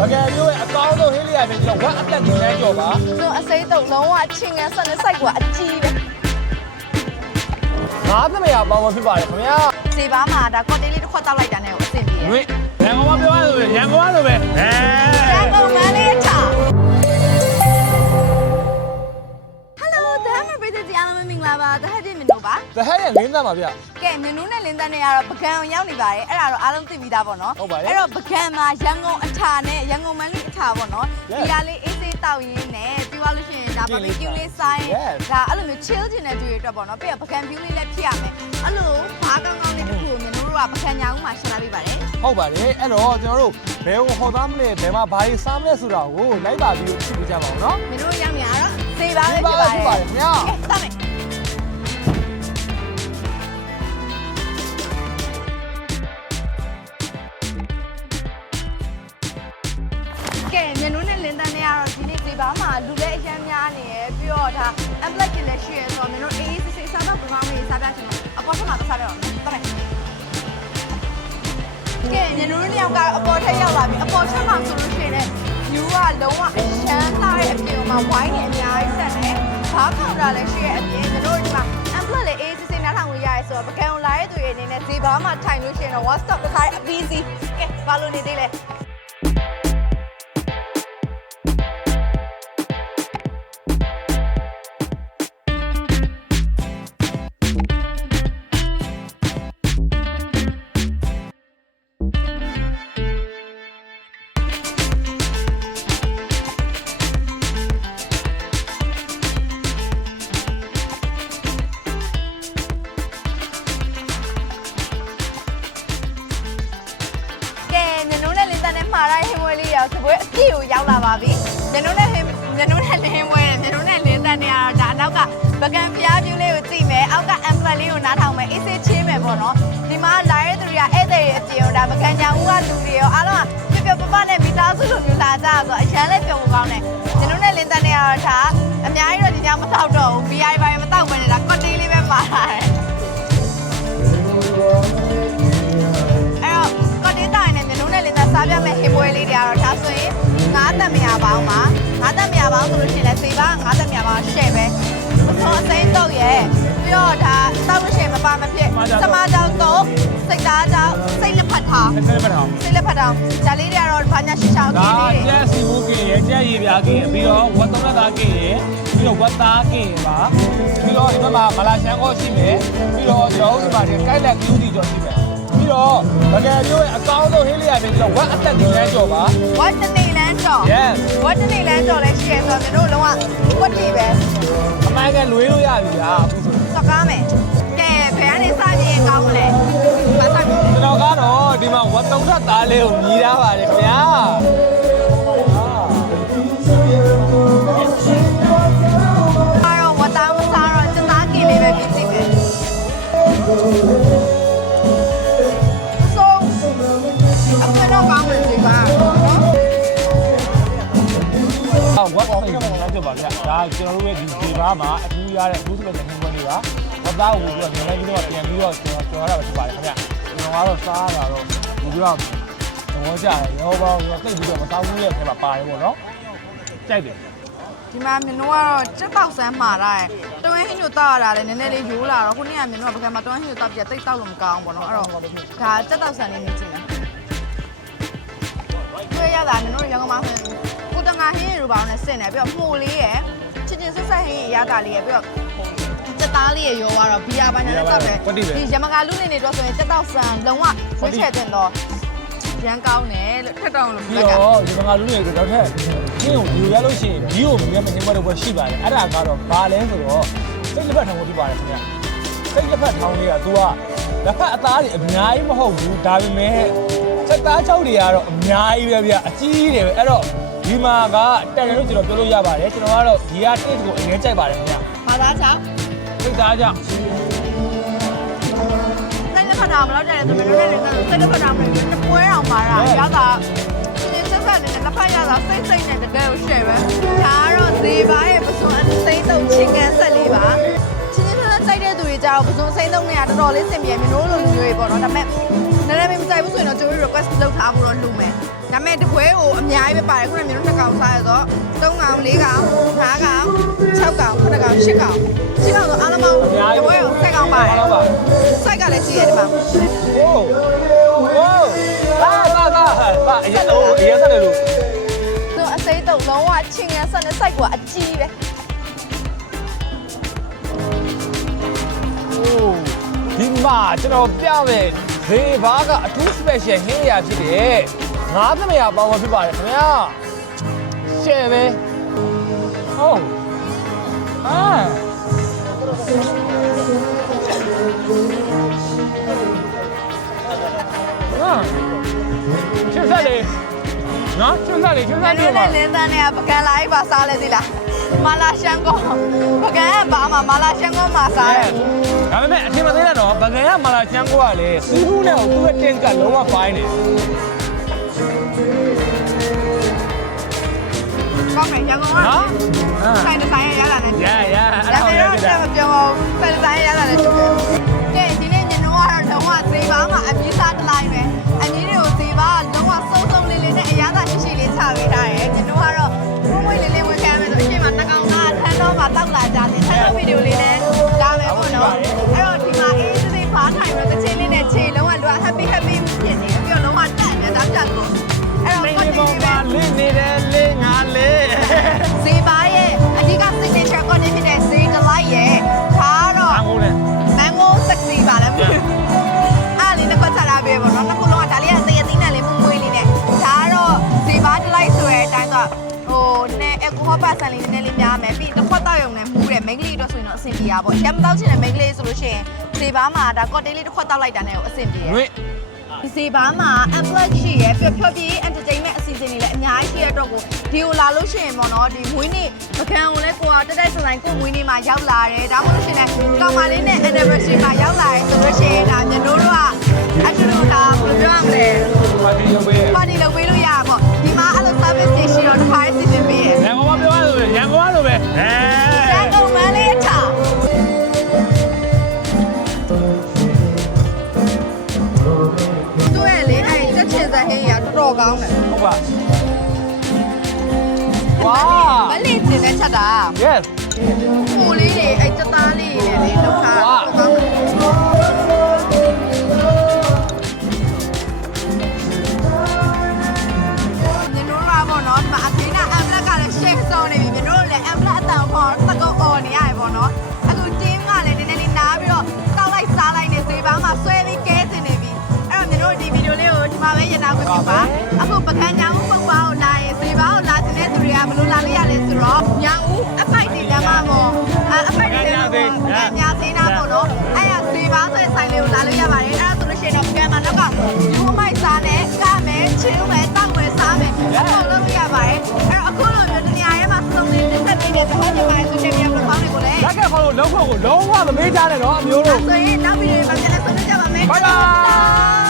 ပကံမျိုးရဲ့အကောင်းဆုံးဟင်းလေးရပြင်ကျွန်တော်ဝက်အသက်ကြီးလမ်းကြော်ပါသူအစိမ့်တော့လုံးဝချင်းငန်းဆက်နဲ့စိုက်ကအကြီးပဲငါးသမယာပေါင်းမဖြစ်ပါတယ်ခင်ဗျာဈေးပါမှာဒါကော်တေးလေးတစ်ခွက်တောက်လိုက်တာနဲ့ကိုအဆင်ပြေဝေးရန်ကုန်မှာပြောရလို့ရန်ကုန်ကလိုပဲအဲ တဟဲ့ရဲ့လင်းသားပါဗျကဲမင်းတို့နဲ့လင်းသားနဲ့ကတော့ပကံအောင်ရောက်နေပါတယ်အဲ့ဒါတော့အားလုံးသိပြီးသားပေါ့နော်ဟုတ်ပါတယ်အဲ့တော့ပကံမှာရန်ကုန်အထာနဲ့ရန်ကုန်မန္တလေးအထာပေါ့နော် Yes ဒီဟာလေးအေးစေးတောက်ရင်းနဲ့ပြီးသွားလို့ရှိရင်ဒါပြင်လေး barbecue လေးဆိုင် Yes ဒါအဲ့လိုမျိုး chill ချင်တဲ့သူတွေအတွက်ပေါ့နော်ပြီးတော့ပကံ view လေးလည်းဖြစ်ရမယ်အဲ့လိုဘာကောင်းကောင်းလေးတစ်ခုကိုမင်းတို့ကပကံညာဦးမှာရှင်းလာပေးပါတယ်ဟုတ်ပါတယ်အဲ့တော့ကျွန်တော်တို့ဘယ်ကိုဟောသားမလဲဘယ်မှာဘာကြီးစားမလဲဆိုတာကိုလိုက်ပါပြီးကြည့်ကြပါဦးနော်မင်းတို့ရောက်နေရတော့စေးပါပဲဒီပါဖြစ်ပါတယ်ဖြစ်ပါတယ်ခင်ဗျာကဲစမယ် မင်းတို့နဲ့လင်းတန်းနဲ့ကတော့ဒီနေ့ဒီပါမှာလူလည်းအများများနေရယ်ပြီးတော့ဒါ amplet တွေလည်းရှိရယ်ဆိုတော့မင်းတို့အေးအေးဆေးဆေးစားတော့ဘယ်မှမရေးစားပြချင်တော့အပေါ်ထက်မှာတော့စားပြတော့မယ်တမယ်ကဲညနူးနှစ်ယောက်ကတော့အပေါ်ထက်ရောက်လာပြီအပေါ်ထက်မှာဆိုလို့ရှိရင်လည်း view ကလုံးဝအရှမ်းလာတဲ့အပြင်မှာဝိုင်းနေအများကြီးဆက်နေဘားခေါင်တာလည်းရှိရအပြင်ညတို့ဒီမှာ amplet လေးအေးဆေးဆေးနားထောင်လို့ရတယ်ဆိုတော့ပကံလာတဲ့သူတွေအနေနဲ့ဈေးဘားမှာထိုင်လို့ရှိရင်တော့ one stop တစ်ခါအပြီးစီကဲဘာလို့နေသေးလဲ စပွဲအပြည့်ကိုရောက်လာပါပြီညနုံးနဲ့ဟင်းညနုံးနဲ့လင်းပွဲညနုံးနဲ့လင်းတန်းနဲ့ကတော့ဒါအနောက်ကပကံဖျားပြူးလေးကိုကြည့်မယ်အောက်က amplet လေးကိုနားထောင်မယ်အေးဆေးချင်းမယ်ပေါ့နော်ဒီမှာလာတဲ့သူတွေကဧည့်သည်တွေအပြင်ကိုဒါပကံညာဦးကလူတွေရောအားလုံးကပြပြပပနဲ့မိသားစုလိုမျိုးလာကြဆိုတော့အရန်လည်းပျော်ဖို့ကောင်းတယ်ညနုံးနဲ့လင်းတန်းနဲ့ကတော့ဒါအများကြီးတော့ဒီညမတောက်တော့ဘူး BI ဘိုင်မတောက်ပဲနေတာကွက်တေးလေးပဲမှာလာတ င်းပါငါးသက်မရပေါင်းဆိုလို့ရှိရင်လည်းစေပါငါးသက်မရပေါင်းရှယ်ပဲဘုံအစိမ်းတော့ရဲ့ပြီးတော့ဒါတောက်လို့ရှိရင်မပါမဖြစ်စမားကြောင်တော့စိတ်သားကြောင်စိတ်လက်ဖက်ထောင်ဆက်ဆက်မထောင်စိတ်လက်ဖက်ထောင်ဒါလေးတွေကတော့ဘာညာရှိချောင်းဒါကင်းလေးတွေ ကျက်စီဘူးကင်ရဲ့ကျက်ရည်ပြားကင်ပြီးတော့ဝတ်သုံးသားကင်ရဲ့ပြီးတော့ဝတ်သားကင်ပါပြီးတော့ဒီဘက်မှာမလာရှန်ကောရှိမယ်ပြီးတော့ကျွန်တော်တို့ဒီမှာဒီကိုက်လက်ကျူးစီကျော်ရှိမယ်ပြီးတော့ပကံမျိုးရဲ့အကောင်းဆုံးဟင်းလေးရပြင်ကျွန်တော်ဝက်အသက်ကြီးလမ်းကြော်ပါ ဝတ်တနေ လန်းတော့ Yes ဝတ်တနေလန်းတော့လည်းရှိရဆိုတော့မျိုးတို့လုံးဝကွက်တီပဲအမိုင်းကလွေးလို့ရပြီဗျာအခုဆိုစကားမယ်ကဲဘယ်ကနေစကြည့်ရင်ကောင်းမလဲမဆက်ဘူးကျွန်တော်ကတော့ဒီမှာဝတ်သုံးသားသားလေးကိုမြည်ထားပါတယ်ခင်ဗျာအားတော့ဝတ်သားမစားတော့စသားကင်လေးပဲပြည့်စုံပဲဆိုအခုတော့ကောင်းမယ် င်ပြန်လာကြပါဗျာဒါကျွန်တော်တို့ရဲ့ဒီဒီဘာမှာအထူးရတဲ့ဘူးစပယ်တဲ့ဟင်းပွဲလေးပါဝတ်သားကိုပြီးတော့မြန်မာပြည်တော့ပြန်ပြီးတော့ကျွန်တော်ကျွန်တော်ရတာပဲဖြစ်ပါတယ်ခင်ဗျာကျွန်တော်ကတော့စားတာတော့ဒီလိုတော့သဘောကျတယ်ရောပေါင်းရောသိပြီးတော့မစားဘူးရဲ့ထဲမှာပါတယ်ပေါ့နော်ကြိုက်တယ်ဒီမှာမင်းတို့ကတော့စက်ပေါက်ဆန်းမှာတာတွန်းဟင်းညိုတောက်ရတာလည်းနည်းနည်းလေးရိုးလာတော့ခုနေ့ကမင်းတို့ကပကံမှာတွန်းဟင်းညိုတောက်ပြတိတ်တောက်လို့မကောင်းဘူးပေါ့နော်အဲ့တော့ဒါစက်တောက်ဆန်းလေးနေကြည့်မယ်တွေ့ရတာမင်းတို့ရန်ကုန်မှာဆိုရင်ကို တငါဟင်းရိုးပေါင်းနဲ့ဆင်တယ်ပြီးတော့မှုလေးရယ်ချစ်ချင်းဆက်ဆက်ဟင်းရရတာလေးရယ်ပြီးတော့စက်သားလေးရရောသွားတော့ဘီယာဘာညာနဲ့တောက်တယ်ဒီရမကလူနေနေတော့ဆိုရင်စက်တောက်ဆန်းလုံးဝဆွဲချဲ့တင်တော့ရန်ကောင်းတယ်လို့ထက်တောင်လို့ပြီးလက်ကတော့ဒီမှာလူတွေတော့ထက်ခင်းကိုယူရလို့ရှိရင်ဒီကိုမမြတ်မနေဘဲတော့ရှိပါတယ်အဲ့ဒါကတော့ဘာလဲဆိုတော့စိတ်လက်ဖက်ထောင်ဖို့ပြပါတယ်ခင်ဗျာစိတ်လက်ဖက်ထောင်လေးက तू ကလက်ဖက်အသားတွေအများကြီးမဟုတ်ဘူးဒါပေမဲ့စက်သားချောက်တွေကတော့အများကြီးပဲဗျအကြီးတွေပဲအဲ့တော့ ဒီမှာကတန်တယ်လို့ကျွန်တော်ပြောလို့ရပါတယ်ကျွန်တော်ကတော့ဒီကတစ်ကိုအရင်ကြိုက်ပါတယ်ခင်ဗျာဘာသာချောင်းစိတ်သားကြောင့်စိတ်လက်ဖက်တာမလောက်ကြတယ်ဆိုတော့လည်းလည်းစိတ်လက်ဖက်တာမလို့တပွဲအောင်ပါတာရတာဒီစက်ဆက်နေတဲ့လက်ဖက်ရတာစိတ်စိတ်နဲ့တကယ်ကိုရှယ်ပဲဒါကတော့ဈေးပါရဲ့ပစုံအစိမ့်တုံချင်းကန်ဆက်လေးပါချင်းချင်းဆက်ဆက်ကြိုက်တဲ့သူတွေကြတော့ပစုံအစိမ့်တုံနဲ့တော်တော်လေးစင်ပြေမျိုးလိုလူမျိုးတွေပေါ့နော်ဒါပေမဲ့ န ည်းမစိုက်ဘူးဆိုရင်တော့ကျိုး request လုပ်ထားဖို့တော့လုပ်မယ်ဒါပေမဲ့တပွဲကိုအများကြီးပဲပါတယ်ခုနကမျိုးနှစ်ကောင်စားရတော့3ကောင်4ကောင်5ကောင်6ကောင်9ကောင်10ကောင်10ကောင်10ကောင်ဆိုအားလုံးပေါင်းတပွဲကို7ကောင်ပါတယ် ဟုတ်ပါ စိုက်ကလည်းရှိရတယ်ဒီမှာ โอ้โอ้လာလာလာလာအရင်တော့အရင်ဆက်တယ်လို့ သူအစိမ့်တုံလုံးဝချင်းငန်းဆက်နဲ့စိုက်ကအကြီးပဲ โอ้ဒီမှာကျွန်တော်ပြမယ် ဈေးဘားကအထူး special ဟင်းရဖြစ်တယ်ငါးသမယာပေါင်းဖြစ်ပါတယ်ခင်ဗျာရှယ်ပဲဟုတ်အာအာချစ်စက်လေးနော်ချစ်စက်လေးချစ်စမက်နုလေးနဲ့ပါ လင်းတန်းနဲ့ပကံလာကြီးပါစားလဲသေးလားမာလာရှန်ကောပကံကဘာမှမာလာရှန်ကောမှာစားတယ် ဒါပေမဲ့အထင်မသေးတဲ့တော့ဗ ကန်ကမာလာချန်ကိုကလေစီးဖူးနဲ့သူ့ရဲ့တင်ကလုံးဝဖိုင်းတယ်ကောင်းတယ်ရန်ကုန်ကနော်ဆိုင်တစ်ဆိုင်ရရတာနဲ့ရရအဲ့ဒါဒါပေကိုရမဲ့ပြတာတော့မပြောအောင်ဆိုင်တစ်ဆိုင်ရရတာနဲ့တူတယ် ည်းအကူဟောပါဆန်လေးနည်းနည်းလေးများမယ်ပြီးတစ်ခွက်တောက်ရုံနဲ့မူးတယ်မိန်းကလေးအတွက်ဆိုရင်တော့အဆင်ပြေတာပေါ့ရမ်းမတောက်ချင်တဲ့မိန်းကလေးဆိုလို့ရှိရင်ဈေးပါမှာဒါကော့တေးလေးတစ်ခွက်တောက်လိုက်တာနဲ့ကိုအဆင်ပြေတယ်ဝိဒီစီဘာမှာ unplugged ရှိရယ်ပျော်ပျော်ပြေး entertainment အစီအစဉ်တွေလည်းအများကြီးရှိရတော့ကိုဒီကိုလာလို့ရှိရင်ပေါ့နော်ဒီမွေးနေ့ပကံကိုလည်းကိုကတက်တက်ဆန်ဆန်ကိုမွေးနေ့မှာရောက်လာတယ်ဒါမှမဟုတ်လို့ရှိရင်လည်းကောင်မလေးနဲ့ anniversary မှာရောက်လာတယ်ဆိုလို့ရှိရင်ဒါညတို့တို့ကအတူတူဒါဘယ်လိုပြောရမလဲ ပါတီရုပ်ပဲပါတီလုပ်ပေးလို့ လေးတင်နဲ့ချက်တာ yes ဟိုလေးတွေအဲ့တက်သားလေးတွေလေလောက်ထားဝါတော့ကောင်းတယ် ကိုလောက်ဖို့ကိုလုံးဝမမေ့ကြနဲ့နော်အမျိုးတို့ဆိုရင်နောက်ဗီဒီယိုမှာပြန်လာဆွေးနွေးကြပါမယ် Bye bye